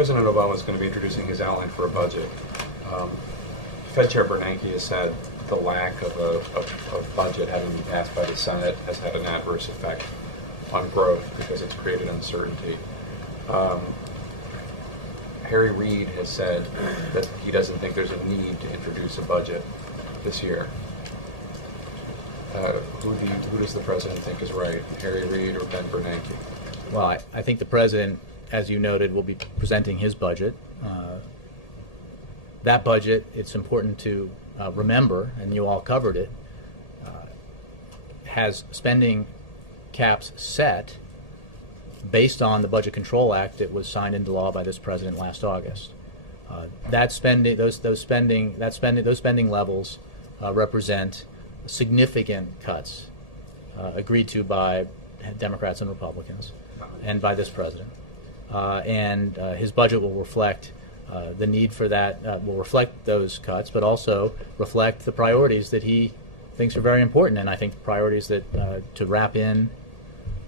President Obama is going to be introducing his outline for a budget. Fed Chair Bernanke has said the lack of a budget having been passed by the Senate has had an adverse effect on growth because it's created uncertainty. Harry Reid has said that he doesn't think there's a need to introduce a budget this year. Who does the president think is right, Harry Reid or Ben Bernanke? Well, I think the president, as you noted, will be presenting his budget. That budget, it's important to remember, and you all covered it, has spending caps set based on the Budget Control Act that was signed into law by this president last August. Those spending levels represent significant cuts agreed to by Democrats and Republicans and by this president. And his budget will reflect the need for that, will reflect those cuts, but also reflect the priorities that he thinks are very important. And I think the priorities that, to wrap in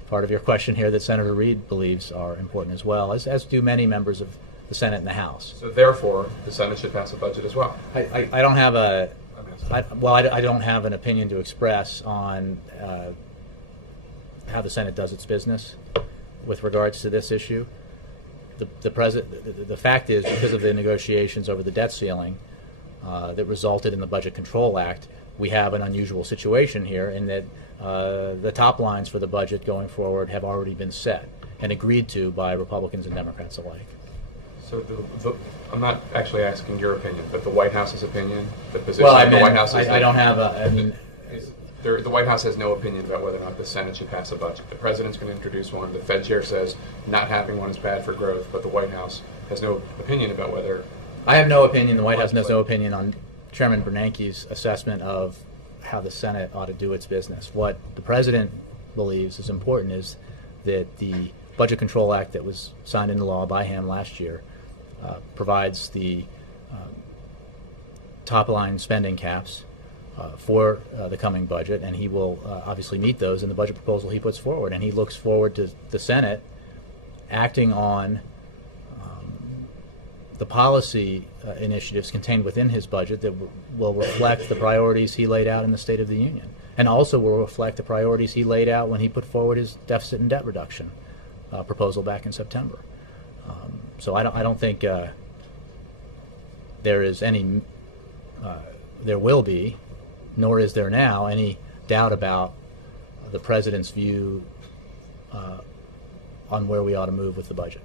part of your question here, that Senator Reid believes are important as well, as do many members of the Senate and the House. So therefore, the Senate should pass a budget as well. I don't have I don't have an opinion to express on how the Senate does its business with regards to this issue. The fact is, because of the negotiations over the debt ceiling that resulted in the Budget Control Act, we have an unusual situation here in that the top lines for the budget going forward have already been set and agreed to by Republicans and Democrats alike. So I'm not actually asking your opinion, but the White House's opinion, the position well, of the White House. I don't have a. I mean, the White House has no opinion about whether or not the Senate should pass a budget. The president's going to introduce one. The Fed chair says not having one is bad for growth, but the White House has no opinion about whether. I have no opinion. The White House has no opinion on Chairman Bernanke's assessment of how the Senate ought to do its business. What the president believes is important is that the Budget Control Act that was signed into law by him last year provides the top-line spending caps for the coming budget, and he will obviously meet those in the budget proposal he puts forward. And he looks forward to the Senate acting on the policy initiatives contained within his budget that will reflect the priorities he laid out in the State of the Union, and also will reflect the priorities he laid out when he put forward his deficit and debt reduction proposal back in September. So I don't think there is any, there will be, nor is there now, any doubt about the president's view on where we ought to move with the budget.